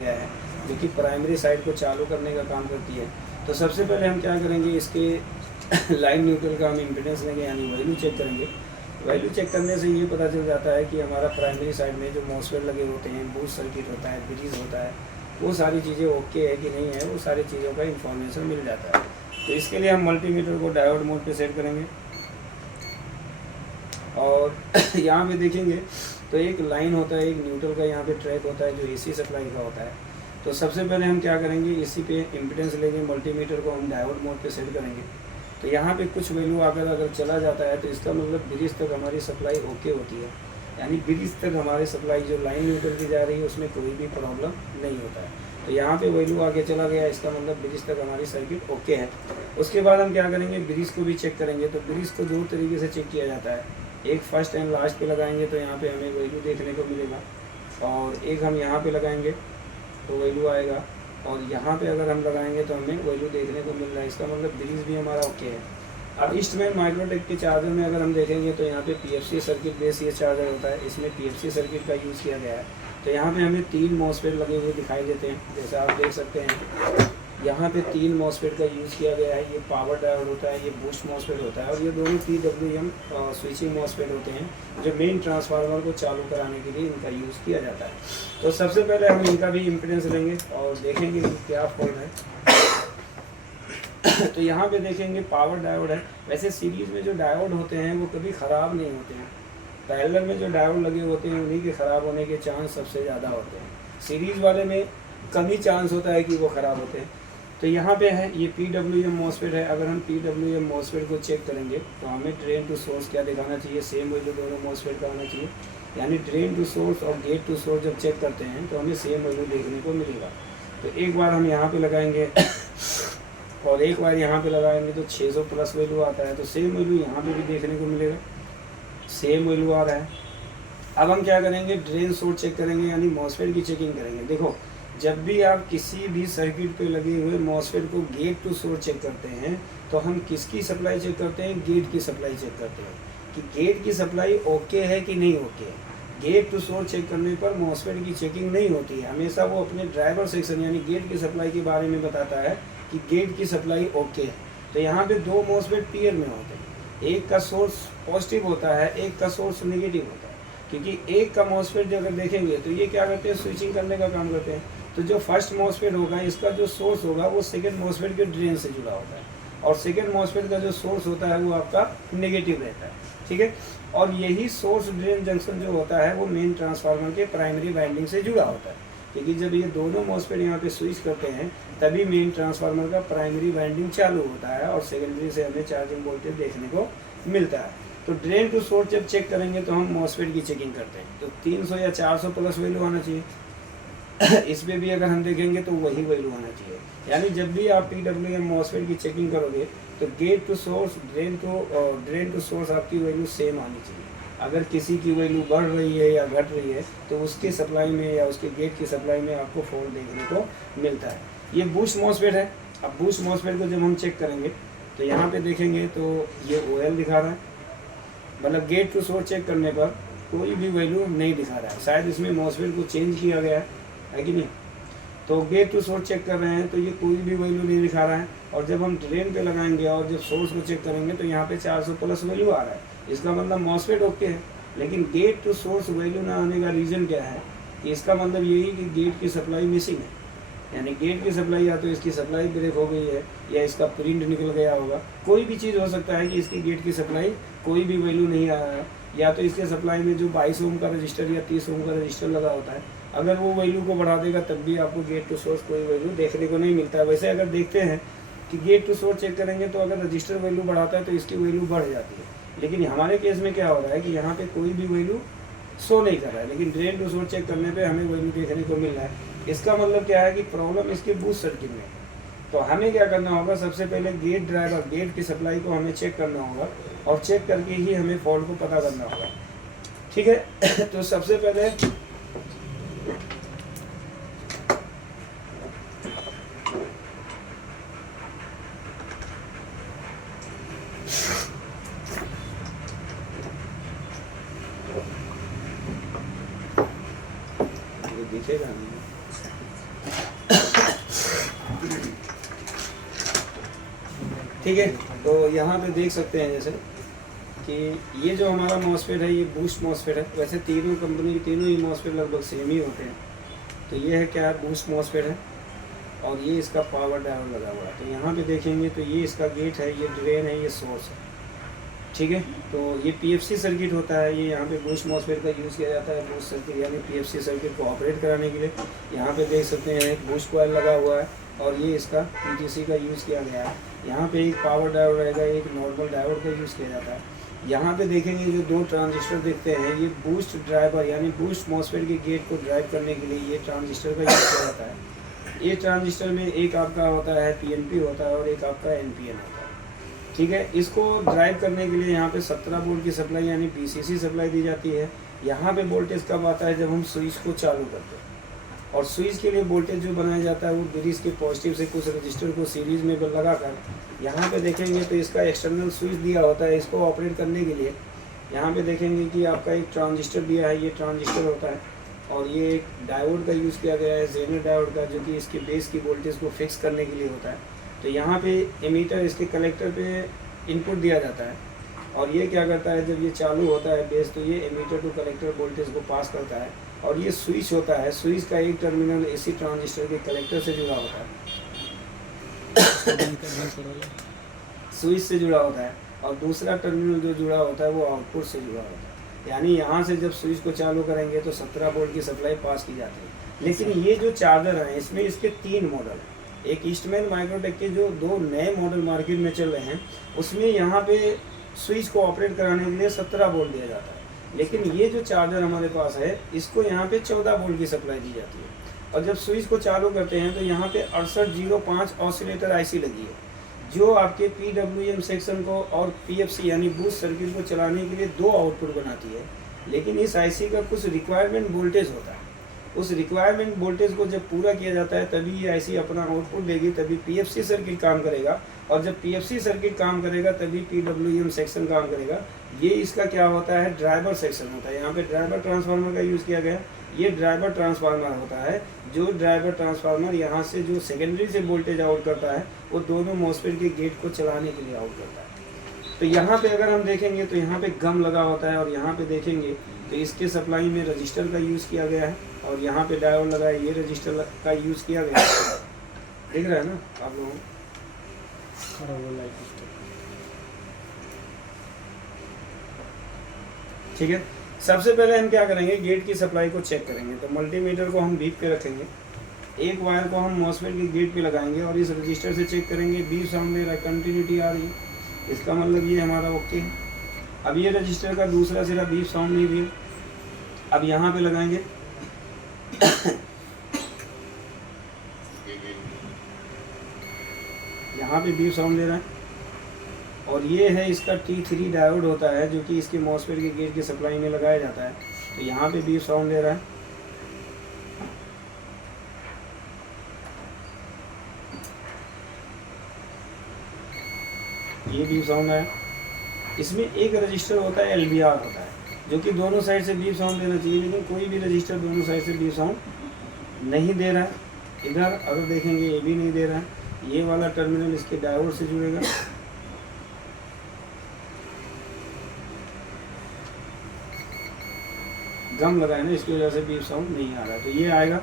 गया है जो कि प्राइमरी साइड को चालू करने का काम करती है। तो सबसे पहले हम क्या करेंगे, इसके लाइन न्यूट्रल का हम इम्पीडेंस लेंगे, यानी वैल्यू चेक करेंगे। वैल्यू चेक करने से ये पता चल जाता है कि हमारा प्राइमरी साइड में जो मॉसफेट लगे होते हैं, बूस्ट सर्किट होता है, ब्रिज होता है, वो सारी चीज़ें ओके है कि नहीं है, वो सारी चीज़ों का इन्फॉर्मेशन मिल जाता है। तो इसके लिए हम मल्टीमीटर को डायोड मोड पे सेट करेंगे और यहाँ पे देखेंगे तो एक लाइन होता है, एक न्यूट्रल का यहाँ पे ट्रैक होता है जो एसी सप्लाई का होता है। तो सबसे पहले हम क्या करेंगे, इसी पे इम्पीडेंस लेंगे, मल्टीमीटर को हम डायोड मोड पे सेट करेंगे। तो यहाँ पे कुछ वैल्यू आकर अगर चला जाता है तो इसका मतलब ब्रिज तक हमारी सप्लाई ओके होती है, यानी ब्रिज तक हमारी सप्लाई जो लाइन न्यूट्रल की जा रही है उसमें कोई भी प्रॉब्लम नहीं होता है। तो यहाँ पे वैल्यू आगे चला गया, इसका मतलब ब्रिज तक हमारी सर्किट ओके है। उसके बाद हम क्या करेंगे, ब्रिज को भी चेक करेंगे। तो ब्रिज को दो तरीके से चेक किया जाता है, एक फर्स्ट एंड लास्ट पे लगाएंगे तो यहाँ पे हमें वैल्यू देखने को मिलेगा, और एक हम यहाँ पे लगाएंगे तो वैल्यू आएगा, और यहाँ पे अगर हम लगाएंगे तो हमें वैल्यू देखने को मिल रहा है। इसका मतलब ब्रिज भी हमारा ओके है। अब ईस्टमैन माइक्रोटेक के चार्जर में अगर हम देखेंगे तो यहाँ पे पीएफसी सर्किट बेस ये चार्जर होता है, इसमें पीएफसी सर्किट का यूज़ किया गया है। तो यहाँ पे हमें 3 मॉसफेट लगे हुए दिखाई देते हैं, जैसा आप देख सकते हैं यहाँ पे 3 मॉसफेट का यूज़ किया गया है। ये पावर डायोड होता है, ये बूस्ट मॉसफेट होता है, और ये दोनों PWM स्विचिंग मॉसफेट होते हैं जो मेन ट्रांसफार्मर को चालू कराने के लिए इनका यूज़ किया जाता है। तो सबसे पहले हम इनका भी इम्पीडेंस लेंगे और देखेंगे कि क्या फॉल्ट है। तो यहाँ पे देखेंगे पावर डायोड है। वैसे सीरीज़ में जो डायोड होते हैं वो कभी ख़राब नहीं होते हैं, पैरेलल में जो डायोड लगे होते हैं उन्हीं के ख़राब होने के चांस सबसे ज़्यादा होते हैं। सीरीज़ वाले में कम ही चांस होता है कि वो ख़राब होते हैं। तो यहाँ पे है ये PWM मॉसफेट है। अगर हम PWM मॉसफेट को चेक करेंगे तो हमें ड्रेन टू सोर्स क्या दिखाना चाहिए, सेम वैल्यू दोनों मॉसफेट का आना चाहिए, यानी ड्रेन टू सोर्स और गेट टू सोर्स जब चेक करते हैं तो हमें सेम वैल्यू देखने को मिलेगा। तो एक बार हम यहाँ पे लगाएंगे और एक बार यहाँ पे लगाएंगे तो 600 प्लस वैल्यू आता है। तो सेम वैल्यू यहाँ पे भी देखने को मिलेगा, सेम वैल्यू आ रहा है। अब हम क्या करेंगे, ड्रेन सोर्स चेक करेंगे, यानी मॉसफेट की चेकिंग करेंगे। देखो, जब भी आप किसी भी सर्किट पे लगे हुए मॉसफेट को गेट टू सोर्स चेक करते हैं तो हम किसकी सप्लाई चेक करते हैं, गेट की सप्लाई चेक करते हैं कि गेट की सप्लाई ओके है कि नहीं ओके है। गेट टू सोर्स चेक करने पर मॉसफेट की चेकिंग नहीं होती है, हमेशा वो अपने ड्राइवर सेक्शन यानी गेट की सप्लाई के बारे में बताता है कि गेट की सप्लाई ओके है। तो यहाँ पे 2 मॉसफेट पेयर में होते हैं, एक का सोर्स पॉजिटिव होता है, एक का सोर्स नेगेटिव होता है। क्योंकि एक का मॉसफेट अगर देखेंगे तो ये क्या करते हैं, स्विचिंग करने का काम करते हैं। तो जो फर्स्ट मॉसफेट होगा इसका जो सोर्स होगा वो सेकंड मॉसफेट के ड्रेन से जुड़ा होता है, और सेकंड मॉसफेट का जो सोर्स होता है वो आपका नेगेटिव रहता है, ठीक है। और यही सोर्स ड्रेन जंक्शन जो होता है वो मेन ट्रांसफार्मर के प्राइमरी वाइंडिंग से जुड़ा होता है, क्योंकि जब ये दोनों मॉसफेट यहाँ पे स्विच करते हैं तभी मेन ट्रांसफार्मर का प्राइमरी वाइंडिंग चालू होता है और सेकेंडरी से हमें चार्जिंग वोल्टेज देखने को मिलता है। तो ड्रेन टू सोर्स जब चेक करेंगे तो हम मॉसफेट की चेकिंग करते हैं। तो 300 या 400 प्लस वैल्यू आना चाहिए। इसमें भी अगर हम देखेंगे तो वही वैल्यू आना चाहिए, यानी जब भी आप PWM मॉसफेट की चेकिंग करोगे तो gate to source, drain to source आपकी वैल्यू सेम आनी चाहिए। अगर किसी की वैल्यू बढ़ रही है या घट रही है तो उसके सप्लाई में या उसके गेट की सप्लाई में आपको फॉल्ट देखने को मिलता है। ये बूस्ट मॉसफेट है। अब बूस्ट मॉसफेट को जब हम चेक करेंगे तो यहाँ पे देखेंगे तो ये OL दिखा रहा है, मतलब गेट टू सोर्स चेक करने पर कोई भी वैल्यू नहीं दिखा रहा है। शायद इसमें मॉसफेट को चेंज किया गया है कि नहीं। तो गेट टू सोर्स चेक कर रहे हैं तो ये कोई भी वैल्यू नहीं दिखा रहा है, और जब हम ड्रेन पे लगाएंगे और जब सोर्स को चेक करेंगे तो यहाँ पे 400 प्लस वैल्यू आ रहा है। इसका मतलब मॉसफेट ओके है, लेकिन गेट टू सोर्स वैल्यू ना आने का रीज़न क्या है कि इसका मतलब यही कि गेट की सप्लाई मिसिंग है, यानी गेट की सप्लाई या तो इसकी सप्लाई ब्रेक हो गई है या इसका प्रिंट निकल गया होगा। कोई भी चीज़ हो सकता है कि इसकी गेट की सप्लाई कोई भी वैल्यू नहीं आ रहा है, या तो इसके सप्लाई में जो 22 ओम का रजिस्टर या 30 ओम का रजिस्टर लगा होता है, अगर वो वैल्यू को बढ़ा देगा तब भी आपको गेट टू सोर्स कोई वैल्यू देखने को नहीं मिलता है। वैसे अगर देखते हैं कि गेट टू सोर्स चेक करेंगे तो अगर रजिस्टर वैल्यू बढ़ाता है तो इसकी वैल्यू बढ़ जाती है, लेकिन हमारे केस में क्या हो रहा है कि यहाँ पे कोई भी वैल्यू शो नहीं कर रहा है, लेकिन ड्रेन टू सोर्स चेक करने पे हमें वैल्यू देखने को मिल रहा है। इसका मतलब क्या है कि प्रॉब्लम इसके बूस्ट सर्किट में। तो हमें क्या करना होगा, सबसे पहले गेट ड्राइवर, गेट की सप्लाई को हमें चेक करना होगा, और चेक करके ही हमें फॉल्ट को पता करना होगा, ठीक है। तो सबसे पहले दिखेगा नहीं, ठीक है। तो यहाँ पे देख सकते हैं जैसे कि ये जो हमारा मॉसफेट है ये बूस्ट मॉसफेट है। वैसे तीनों कंपनी के तीनों ही मॉसफेट लगभग सेम ही होते हैं। तो ये है क्या है, बूस्ट मॉसफेट है और ये इसका पावर डायोड लगा हुआ है। तो यहाँ पे देखेंगे तो ये इसका गेट है, ये ड्रेन है, ये सोर्स है, ठीक है। तो ये पीएफसी सर्किट होता है, ये यहाँ पे बूस्ट मॉसफेट का यूज़ किया जाता है। बूस्ट सर्किट यानी पीएफसी सर्किट को ऑपरेट कराने के लिए यहाँ पे देख सकते हैं एक बूस्ट कॉइल लगा हुआ है और ये इसका पीटीसी का यूज़ किया गया है। यहाँ पे एक पावर डायोड रहेगा, एक नॉर्मल डायोड का यूज़ किया जाता है। यहाँ पे देखेंगे जो दो ट्रांजिस्टर देखते हैं ये बूस्ट ड्राइवर यानी बूस्ट मॉसफेट के गेट को ड्राइव करने के लिए ये ट्रांजिस्टर का यूज़ किया जाता है। ये ट्रांजिस्टर में एक आपका होता है पीएनपी होता है और एक आपका एनपीएन होता है, ठीक है। इसको ड्राइव करने के लिए यहाँ पे 17 वोल्ट की सप्लाई यानी बीसीसी सप्लाई दी जाती है। यहाँ पे वोल्टेज कब आता है, जब हम स्विच को चालू करते हैं। और स्विच के लिए वोल्टेज जो बनाया जाता है वो ब्रिज के पॉजिटिव से कुछ रजिस्टर को सीरीज में लगाकर यहाँ पे देखेंगे तो इसका एक्सटर्नल स्विच दिया होता है। इसको ऑपरेट करने के लिए यहाँ पे देखेंगे कि आपका एक ट्रांजिस्टर दिया है, ये ट्रांजिस्टर होता है और ये एक डायोड का यूज़ किया गया है, जेनर डायोड का, जो कि इसके बेस की वोल्टेज को फिक्स करने के लिए होता है। तो यहाँ पे एमीटर इसके कलेक्टर पे इनपुट दिया जाता है और ये क्या करता है, जब ये चालू होता है बेस तो ये एमीटर टू कलेक्टर वोल्टेज को पास करता है। और ये स्विच होता है, स्विच का एक टर्मिनल एसी ट्रांजिस्टर के कलेक्टर से जुड़ा होता है स्विच से जुड़ा होता है और दूसरा टर्मिनल जो जुड़ा होता है वो आउटपुट से जुड़ा होता है। यानी यहाँ से जब स्विच को चालू करेंगे तो 17 वोल्ट की सप्लाई पास की जाती है। लेकिन ये जो चार्जर हैं इसमें इसके 3 मॉडल हैं। एक ईस्टमैन माइक्रोटेक के जो 2 नए मॉडल मार्केट में चल रहे हैं उसमें यहाँ पे स्विच को ऑपरेट कराने के लिए 17 वोल्ट दिया जाता है। लेकिन ये जो चार्जर हमारे पास है इसको यहाँ पे 14 वोल्ट की सप्लाई दी जाती है और जब स्विच को चालू करते हैं तो यहाँ पे 6805 ऑसिलेटर आईसी लगी है जो आपके PWM सेक्शन को और PFC यानी बूस्ट सर्किट को चलाने के लिए 2 आउटपुट बनाती है। लेकिन इस आईसी का कुछ रिक्वायरमेंट वोल्टेज होता है, उस रिक्वायरमेंट वोल्टेज को जब पूरा किया जाता है तभी ये आईसी अपना आउटपुट देगी, तभी PFC सर्किट काम करेगा और जब PFC सर्किट काम करेगा तभी PWM सेक्शन काम करेगा। ये इसका क्या होता है, ड्राइवर सेक्शन होता है। यहाँ पे ड्राइवर ट्रांसफार्मर का यूज़ किया गया। ये ड्राइवर ट्रांसफार्मर होता है, जो ड्राइवर ट्रांसफार्मर यहाँ से जो सेकेंडरी से वोल्टेज आउट करता है वो दोनों मॉसफेट के गेट को चलाने के लिए आउट करता है। तो यहाँ पे अगर हम देखेंगे तो यहाँ पे गम लगा होता है और यहाँ पे देखेंगे तो इसके सप्लाई में रजिस्टर का यूज़ किया गया है और यहाँ पे डायोड लगा है, ये रजिस्टर का यूज़ किया गया है। दिख रहा है ना आप लोगों को? ठीक है। सबसे पहले हम क्या करेंगे, गेट की सप्लाई को चेक करेंगे। तो मल्टीमीटर को हम बीप पे रखेंगे, एक वायर को हम मॉसफेट के गेट पे लगाएंगे और इस रजिस्टर से चेक करेंगे बीप साउंड दे रहा है, कंटिन्यूटी आ रही है, इसका मतलब ये हमारा ओके है। अब ये रजिस्टर का दूसरा सिरा बीप साउंड नहीं दिया, अब यहाँ पे लगाएंगे यहाँ पे बीप साउंड दे रहा है और ये है इसका T3 डायोड होता है जो कि इसके मॉसफेट के गेट की सप्लाई में लगाया जाता है। तो यहाँ पे बीप साउंड दे रहा है, ये बीप साउंड है। इसमें एक रजिस्टर होता है LBR होता है जो कि दोनों साइड से बीप साउंड देना चाहिए, लेकिन कोई भी रजिस्टर दोनों साइड से बीप साउंड नहीं दे रहा है। इधर अगर देखेंगे ये भी नहीं दे रहा है। ये वाला टर्मिनल इसके डायोड से जुड़ेगा, गम लगा है ना, इसकी वजह से बीप साउंड नहीं आ रहा है। तो ये आएगा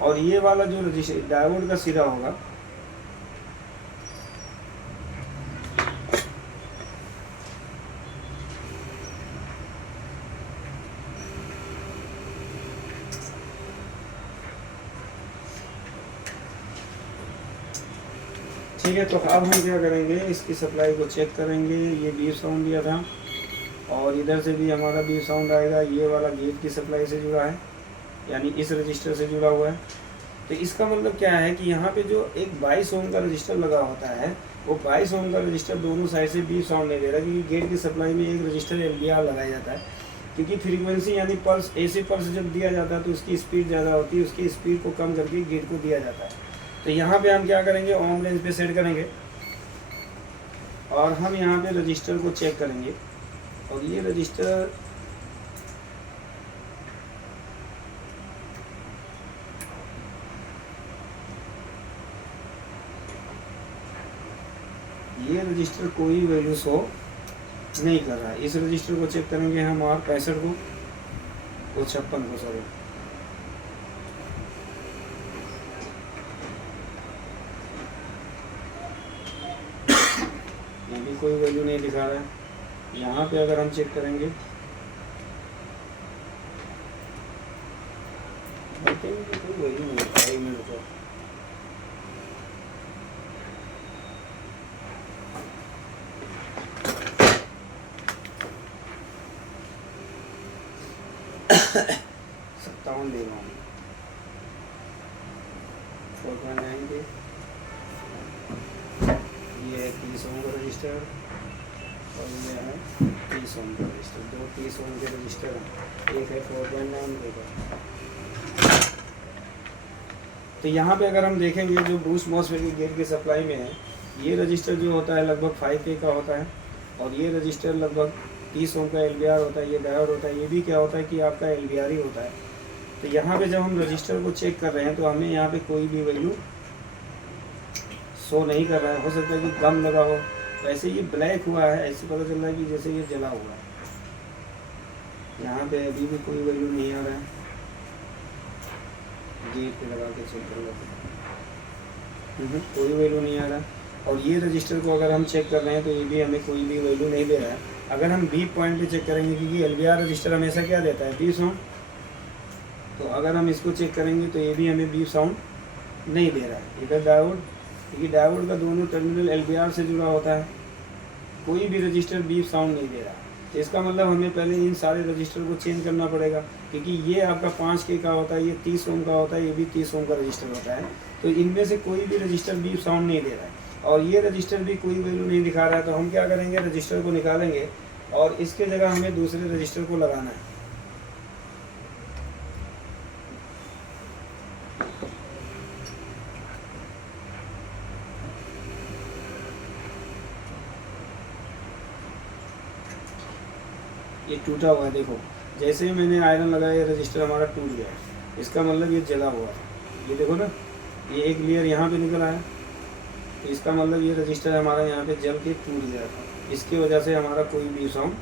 और ये वाला जो रजिस्टर डायोड का सिरा होगा ठीक है। तो अब हम क्या करेंगे, इसकी सप्लाई को चेक करेंगे। ये बीप साउंड दिया था और इधर से भी हमारा बीप साउंड आएगा। ये वाला गेट की सप्लाई से जुड़ा है यानी इस रजिस्टर से जुड़ा हुआ है। तो इसका मतलब क्या है कि यहाँ पे जो एक 22 ओम का रजिस्टर लगा होता है वो 22 ओम का रजिस्टर दोनों साइड से बीप साउंड नहीं दे रहा, क्योंकि गेट की सप्लाई में एक रजिस्टर LBR लगाया जाता है। क्योंकि फ्रीक्वेंसी यानी पल्स AC पल्स जब दिया जाता है तो उसकी स्पीड ज़्यादा होती है, उसकी स्पीड को कम करके गेट को दिया जाता है। तो यहाँ पे हम क्या करेंगे, ओम रेंज पे सेट करेंगे और हम यहाँ पे रजिस्टर को चेक करेंगे और ये रजिस्टर ये रजिस्टर कोई वैल्यू शो नहीं कर रहा है। इस रजिस्टर को चेक करेंगे हम R65 को 56 को, सॉरी, ये भी कोई वैल्यू नहीं दिखा रहा है। यहाँ पे अगर हम चेक करेंगे कोई वैल्यू नहीं दिखा रहा। 1 मिनट को सत्तावन दे रहा हूँ, 4.9 के। ये है 30 ओम का रजिस्टर और ये है 30 ओम का रजिस्टर। दो 30 ओम के रजिस्टर हैं, एक है 4.9 के का। तो यहाँ पे अगर हम देखेंगे जो बूस्ट मॉसफेट की गेट की सप्लाई में है, ये रजिस्टर जो होता है लगभग 5K का होता है और ये रजिस्टर लगभग 30 ओम का LVR होता है। ये डायोड होता है, ये भी क्या होता है कि आपका LVR ही होता है। तो यहाँ पे जब हम रजिस्टर को चेक कर रहे हैं तो हमें यहाँ पे कोई भी वैल्यू शो नहीं कर रहा है। हो सकता है कि गम लगा हो, तो ऐसे ये ब्लैक हुआ है, ऐसे पता चल रहा है कि जैसे ये जला हुआ है। यहाँ पे अभी भी कोई वैल्यू नहीं आ रहा है। गेट पे लगा के चेक कर लेते हैं, कोई वैल्यू नहीं आ रहा है। और ये रजिस्टर को अगर हम चेक कर रहे हैं तो ये भी हमें कोई भी वैल्यू नहीं दे रहा है। अगर हम बीप पॉइंट पे चेक करेंगे, क्योंकि LVR रजिस्टर हमेशा क्या देता है, बीप साउंड, तो अगर हम इसको चेक करेंगे तो ये भी हमें बीप साउंड नहीं दे रहा है। इधर डायोड, क्योंकि डायोड का दोनों टर्मिनल LVR से जुड़ा होता है, कोई भी रजिस्टर बीप साउंड नहीं दे रहा। तो इसका मतलब हमें पहले इन सारे रजिस्टर को चेंज करना पड़ेगा, क्योंकि ये आपका 5K का होता है, ये 30 ओम का होता है, ये भी 30 ओम का रजिस्टर होता है। तो इनमें से कोई भी रजिस्टर बीप साउंड नहीं दे रहा है और ये रजिस्टर भी कोई वैल्यू नहीं दिखा रहा है। तो हम क्या करेंगे, रजिस्टर को निकालेंगे और इसके जगह हमें दूसरे रजिस्टर को लगाना है। ये टूटा हुआ है, देखो जैसे ही मैंने आयरन लगाया ये रजिस्टर हमारा टूट गया है। इसका मतलब ये जला हुआ है। ये देखो ना, ये एक लेयर यहाँ पे निकल आया, तो इसका मतलब ये रजिस्टर हमारा यहाँ पे जल के टूट गया था। इसकी वजह से हमारा कोई भी साउंड,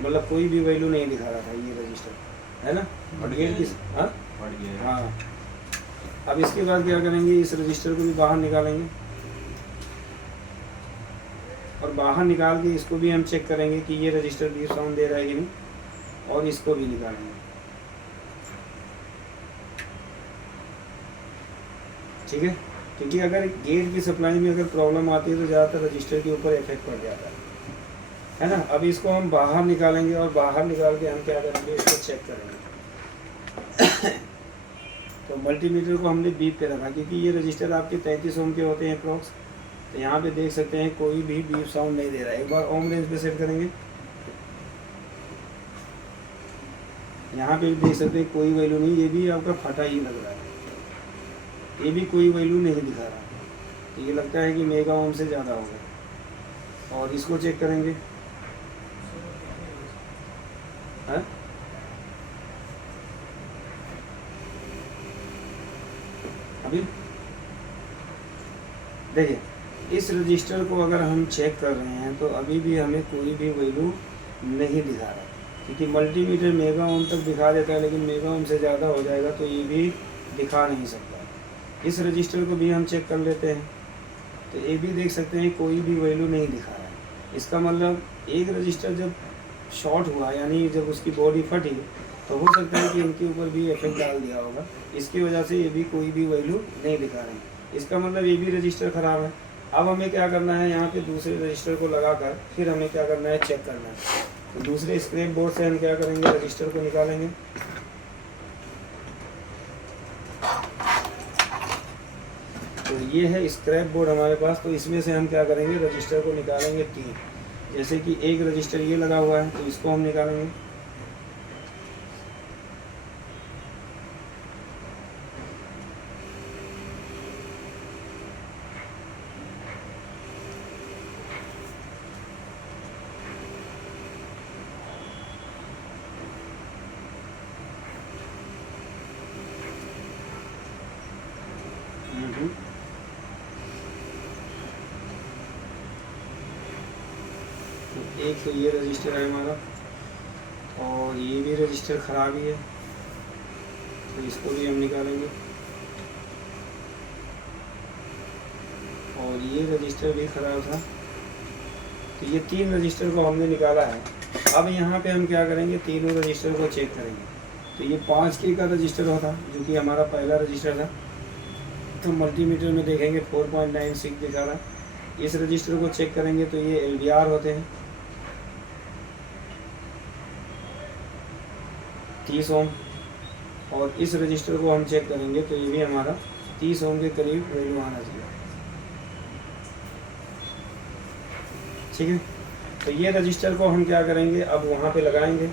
मतलब कोई भी वैल्यू नहीं दिखा रहा था ये रजिस्टर, है ना। हाँ, अब इसके बाद क्या करेंगे, इस रजिस्टर को भी बाहर निकालेंगे और बाहर निकाल के इसको भी हम चेक करेंगे कि ये रजिस्टर भी साउंड दे रहा है कि नहीं, और इसको भी निकालेंगे। ठीक है, क्योंकि अगर गेट की सप्लाई में अगर प्रॉब्लम आती है तो ज़्यादातर रजिस्टर के ऊपर इफेक्ट पड़ जाता है ना। अब इसको हम बाहर निकालेंगे और बाहर निकाल के हम क्या करेंगे, इसको चेक करेंगे। तो मल्टीमीटर को हमने बीप पे रखा, क्योंकि ये रजिस्टर आपके 33 ओम के होते हैं अप्रॉक्स। तो यहाँ पे देख सकते हैं कोई भी बीप साउंड नहीं दे रहा है। एक बार ओम रेंज पे सेट करेंगे, यहाँ पे भी देख सकते हैं कोई वैल्यू नहीं, ये भी आपका फटा ही लग रहा है, ये भी कोई वैल्यू नहीं दिखा रहा। तो ये लगता है कि मेगा ओम से ज़्यादा होगा। और इसको चेक करेंगे, है अभी देखिए, इस रजिस्टर को अगर हम चेक कर रहे हैं तो अभी भी हमें कोई भी वैल्यू नहीं दिखा रहा, क्योंकि मल्टीमीटर मेगा ओम तक दिखा देता है, लेकिन मेगा ओम से ज़्यादा हो जाएगा तो ये भी दिखा नहीं सकता। इस रजिस्टर को भी हम चेक कर लेते हैं, तो ये भी देख सकते हैं कोई भी वैल्यू नहीं दिखा रहा है। इसका मतलब एक रजिस्टर जब शॉर्ट हुआ, यानी जब उसकी बॉडी फटी, तो हो सकता है कि इनके ऊपर भी इफेक्ट डाल दिया होगा, इसकी वजह से ये भी कोई भी वैल्यू नहीं दिखा रहे हैं। इसका मतलब ये भी रजिस्टर ख़राब है। अब हमें क्या करना है, यहाँ पे दूसरे रजिस्टर को लगाकर फिर हमें क्या करना है, चेक करना है। तो दूसरे स्क्रैप बोर्ड से हम क्या करेंगे, रजिस्टर को निकालेंगे। तो ये है स्क्रैप बोर्ड हमारे पास। तो इसमें से हम क्या करेंगे, रजिस्टर को निकालेंगे 3। जैसे कि एक रजिस्टर ये लगा हुआ है तो इसको हम निकालेंगे, एक तो ये रजिस्टर है हमारा, और ये भी रजिस्टर ख़राब ही है, तो इसको भी हम निकालेंगे। और ये रजिस्टर भी ख़राब था, तो ये 3 रजिस्टर को हमने निकाला है। अब यहाँ पे हम क्या करेंगे, तीनों रजिस्टर को चेक करेंगे। तो ये 5K का रजिस्टर होता जो कि हमारा पहला रजिस्टर था, तो मल्टीमीटर में देखेंगे 4.96 दिखा रहा। इस रजिस्टर को चेक करेंगे तो ये LDR होते हैं 30 ओम, और इस रजिस्टर को हम चेक करेंगे तो ये भी हमारा 30 ओम के करीब वैल्यू आना चाहिए। ठीक है, तो ये रजिस्टर को हम क्या करेंगे, अब वहाँ पे लगाएंगे।